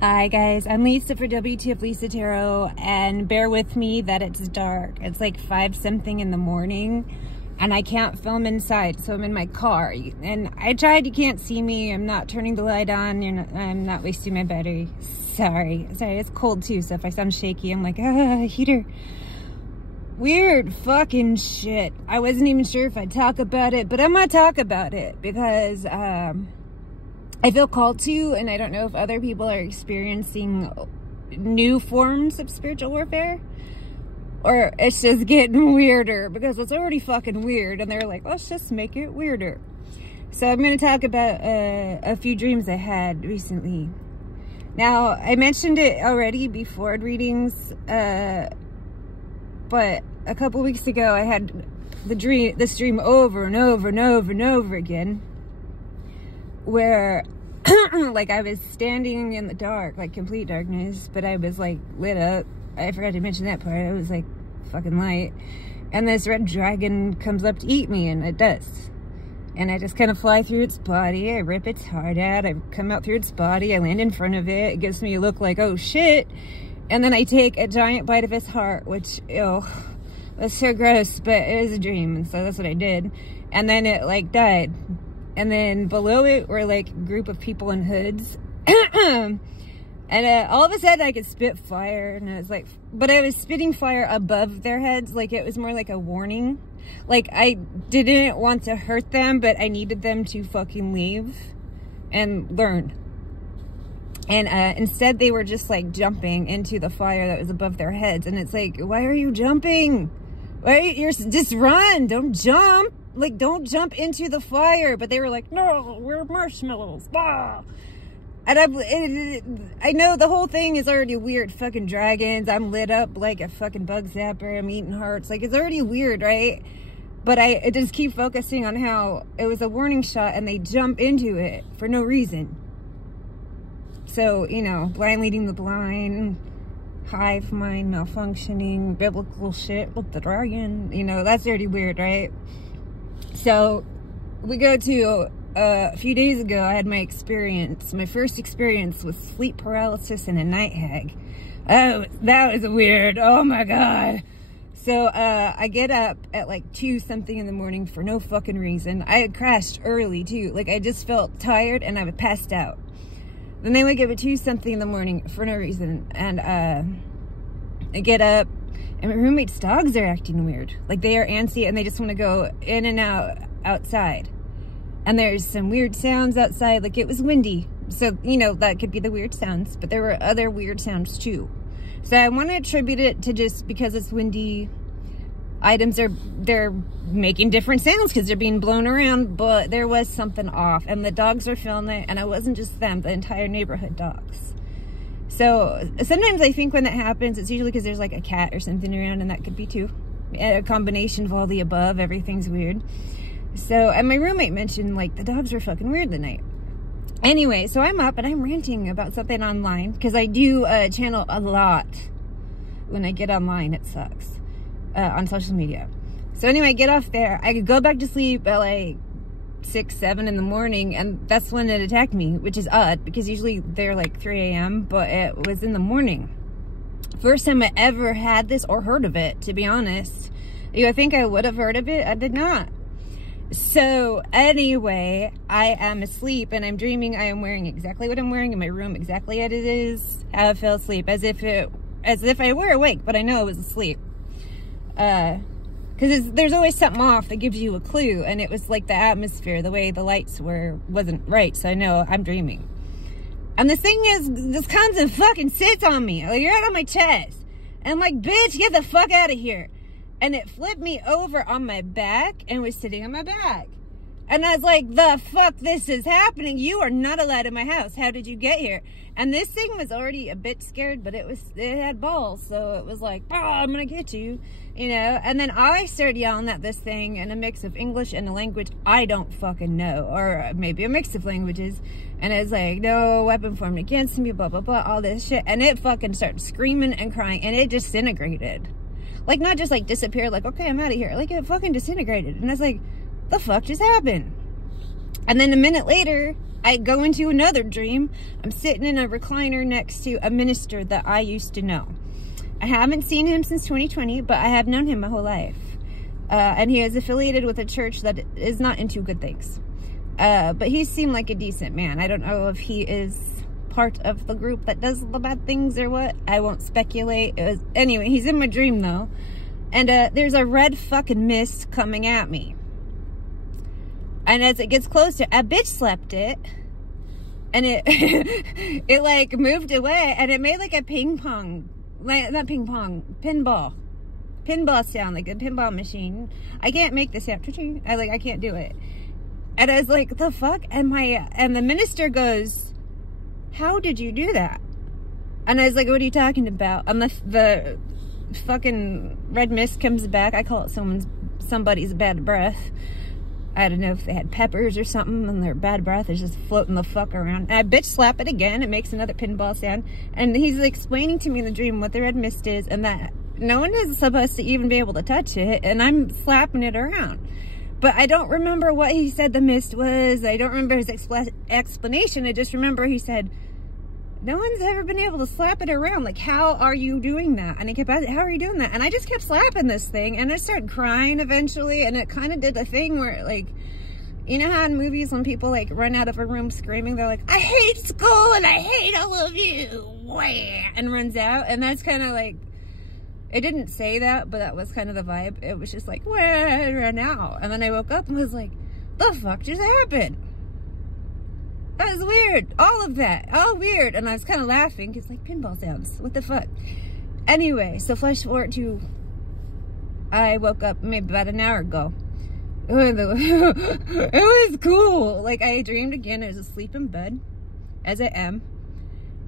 Hi guys, I'm Lisa for wtfLisaTarot, and bear with me that it's dark. It's like 5 something in the morning and I can't film inside, so I'm in my car. And I tried, you can't see me. I'm not turning the light on. I'm not wasting my battery. Sorry, it's cold too, so if I sound shaky, I'm like, heater. Weird fucking shit. I wasn't even sure if I'd talk about it, but I'm gonna talk about it because I feel called to, and I don't know if other people are experiencing new forms of spiritual warfare, or it's just getting weirder because it's already fucking weird, and they're like, let's just make it weirder. So I'm going to talk about a few dreams I had recently. Now, I mentioned it already before readings, but a couple weeks ago I had this dream over and over and over and over again, where like I was standing in the dark, like complete darkness, but I was like lit up. I forgot to mention that part. It was like fucking light, and this red dragon comes up to eat me, and it does. And I just kind of fly through its body. I rip its heart out. I come out through its body. I land in front of it. It gives me a look like, oh shit. And then I take a giant bite of its heart, which, ew, that's so gross, but it was a dream, and so that's what I did. And then it like died. And then below it were like a group of people in hoods. And all of a sudden I could spit fire, and I was like, but I was spitting fire above their heads. Like it was more like a warning. Like I didn't want to hurt them, but I needed them to fucking leave and learn. And instead they were just like jumping into the fire that was above their heads. And it's like, why are you jumping? You're just run, don't jump. Like, don't jump into the fire. But they were like, no, we're marshmallows. Bah! And I know the whole thing is already weird. Fucking dragons. I'm lit up like a fucking bug zapper. I'm eating hearts. Like, it's already weird, right? But I just keep focusing on how it was a warning shot and they jump into it for no reason. So, you know, blind leading the blind, hive mind malfunctioning, biblical shit with the dragon. You know, that's already weird, right? So we go to a few days ago, I had my first experience with sleep paralysis and a night hag. Oh, that was weird. Oh my God. So I get up at like 2 something in the morning for no fucking reason. I had crashed early too. Like I just felt tired and I was passed out. Then they wake up at 2 something in the morning for no reason. And I get up, and my roommate's dogs are acting weird. Like they are antsy and they just want to go in and out outside. And there's some weird sounds outside. Like it was windy. So, you know, that could be the weird sounds. But there were other weird sounds too. So I want to attribute it to just because it's windy. Items they're making different sounds because they're being blown around. But there was something off. And the dogs were feeling it. And it wasn't just them. The entire neighborhood dogs. So sometimes I think when that happens, it's usually because there's like a cat or something around, and that could be too. A combination of all the above, everything's weird. So, and my roommate mentioned like the dogs were fucking weird the night. Anyway, so I'm up and I'm ranting about something online because I do channel a lot when I get online. It sucks on social media. So anyway, I get off there. I could go back to sleep at like 6, 7 in the morning, and that's when it attacked me, which is odd because usually they're like 3 a.m. but it was in the morning. First time I ever had this or heard of it, to be honest. I think I would have heard of it. I did not. So anyway, I am asleep and I'm dreaming I am wearing exactly what I'm wearing in my room, exactly as it is, how I fell asleep, as if I were awake, but I know I was asleep. Because there's always something off that gives you a clue, and it was like the atmosphere, the way the lights wasn't right, so I know I'm dreaming. And the thing is, this constant fucking sits on me, like right on my chest. And I'm like, bitch, get the fuck out of here. And it flipped me over on my back and was sitting on my back. And I was like, the fuck, this is happening. You are not allowed in my house. How did you get here? And this thing was already a bit scared, but it had balls. So it was like, oh, I'm going to get you, you know? And then I started yelling at this thing in a mix of English and a language I don't fucking know, or maybe a mix of languages. And it's like, no weapon formed against me, blah, blah, blah, all this shit. And it fucking started screaming and crying, and it disintegrated. Like, not just like disappeared, like, okay, I'm out of here. Like, it fucking disintegrated. And I was like, the fuck just happened? And then a minute later, I go into another dream. I'm sitting in a recliner next to a minister that I used to know. I haven't seen him since 2020, but I have known him my whole life. And he is affiliated with a church that is not into good things. But he seemed like a decent man. I don't know if he is part of the group that does the bad things or what. I won't speculate. Anyway, he's in my dream though. And there's a red fucking mist coming at me. And as it gets closer, I bitch slapped it. And it, it like moved away. And it made like a ping pong, like, not ping pong, pinball sound, like a pinball machine. I can't make the sound. I can't do it. And I was like, the fuck? And the minister goes, how did you do that? And I was like, what are you talking about? And the fucking red mist comes back. I call it somebody's bad breath. I don't know if they had peppers or something, and their bad breath is just floating the fuck around. And I bitch slap it again. It makes another pinball sound. And he's explaining to me in the dream what the red mist is, and that no one is supposed to even be able to touch it. And I'm slapping it around. But I don't remember what he said the mist was. I don't remember his explanation. I just remember he said, no one's ever been able to slap it around. Like, how are you doing that? And he kept asking, how are you doing that? And I just kept slapping this thing. And I started crying eventually. And it kind of did the thing where, like, you know how in movies when people, like, run out of a room screaming, they're like, I hate school and I hate all of you. And runs out. And that's kind of like, it didn't say that, but that was kind of the vibe. It was just like, I ran out. And then I woke up and was like, the fuck just happened? That was weird. All of that. All weird. And I was kind of laughing because, like, pinball sounds. What the fuck? Anyway, so flash forward to, I woke up maybe about an hour ago. It was cool. Like, I dreamed again. I was asleep in bed, as I am.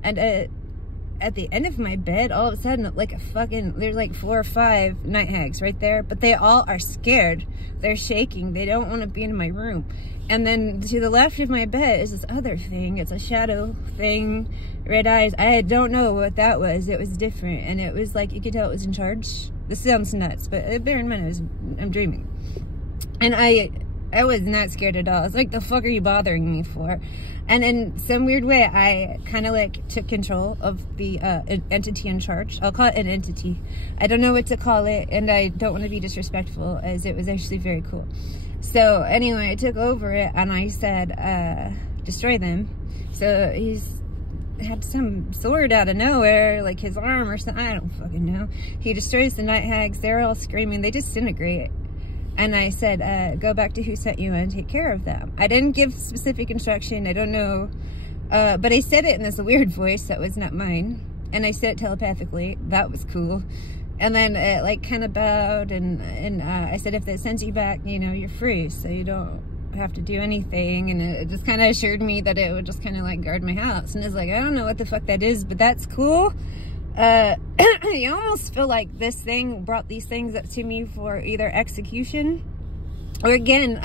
And at the end of my bed, all of a sudden, like there's like 4 or 5 night hags right there. But they all are scared. They're shaking. They don't want to be in my room. And then to the left of my bed is this other thing. It's a shadow thing, red eyes. I don't know what that was. It was different. And it was like, you could tell it was in charge. This sounds nuts, but bear in mind, I'm dreaming. And I was not scared at all. I was like, the fuck are you bothering me for? And in some weird way, I kind of like took control of the entity in charge. I'll call it an entity. I don't know what to call it, and I don't want to be disrespectful, as it was actually very cool. So anyway, I took over it, and I said, destroy them. So he's had some sword out of nowhere, like his arm or something. I don't fucking know. He destroys the night hags. They're all screaming. They disintegrate. And I said, go back to who sent you and take care of them. I didn't give specific instruction. I don't know. But I said it in this weird voice that was not mine. And I said it telepathically. That was cool. And then it like kind of bowed. And I said, if that sends you back, you know, you're free. So you don't have to do anything. And it just kind of assured me that it would just kind of like guard my house. And it's like, I don't know what the fuck that is, but that's cool. You almost feel like this thing brought these things up to me for either execution or again,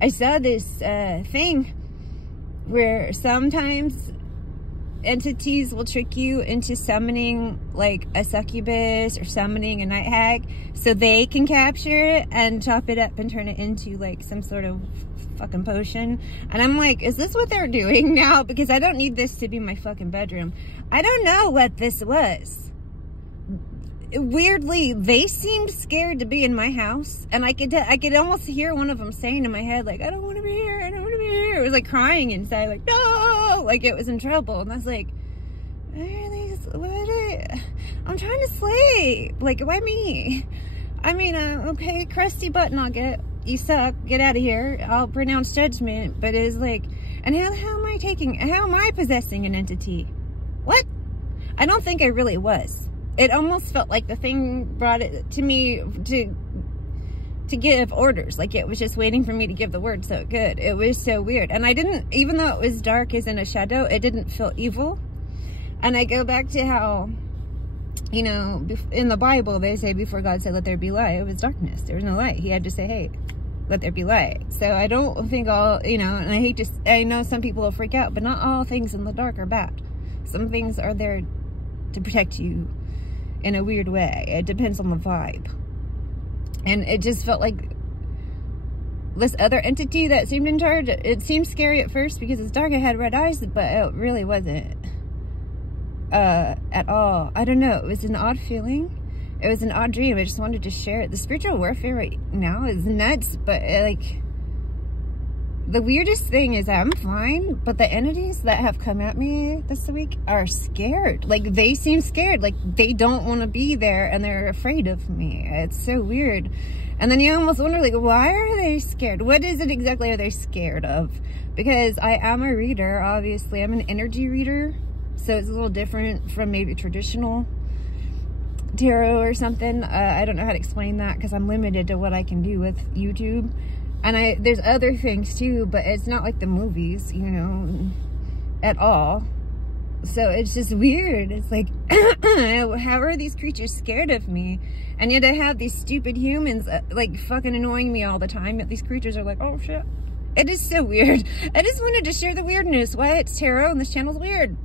I saw this thing where sometimes entities will trick you into summoning like a succubus or summoning a night hag so they can capture it and chop it up and turn it into like some sort of fucking potion. And I'm like, is this what they're doing now? Because I don't need this to be my fucking bedroom. I don't know what this was. Weirdly, they seemed scared to be in my house, and I could almost hear one of them saying in my head, like, I don't want to be here, I don't want to be here. It was like crying inside, like, no, like it was in trouble. And I was like, I'm trying to sleep. Like, why me? I mean, okay, crusty butt nugget, you suck, get out of here. I'll pronounce judgment. But it is like, and how am I possessing an entity? What? I don't think I really was. It almost felt like the thing brought it to me to give orders. Like it was just waiting for me to give the word so it could. It was so weird. And I didn't, even though it was dark as in a shadow, it didn't feel evil. And I go back to how, you know, in the Bible, they say before God said, let there be light, it was darkness. There was no light. He had to say, hey, let there be light. So I don't think all, you know, and I know some people will freak out, but not all things in the dark are bad. Some things are there to protect you in a weird way. It depends on the vibe. And it just felt like this other entity that seemed in charge. It seemed scary at first because it's dark. It had red eyes, but it really wasn't at all. I don't know. It was an odd feeling. It was an odd dream. I just wanted to share it. The spiritual warfare right now is nuts, but like, the weirdest thing is that I'm fine, but the entities that have come at me this week are scared. Like, they seem scared. Like, they don't want to be there, and they're afraid of me. It's so weird. And then you almost wonder, like, why are they scared? What is it exactly are they scared of? Because I am a reader, obviously. I'm an energy reader, so it's a little different from maybe traditional tarot or something. I don't know how to explain that because I'm limited to what I can do with YouTube. And there's other things too, but it's not like the movies, you know, at all. So it's just weird. It's like, how are these creatures scared of me? And yet I have these stupid humans like fucking annoying me all the time. Yet these creatures are like, oh shit. It is so weird. I just wanted to share the weirdness. Why it's tarot and this channel's weird.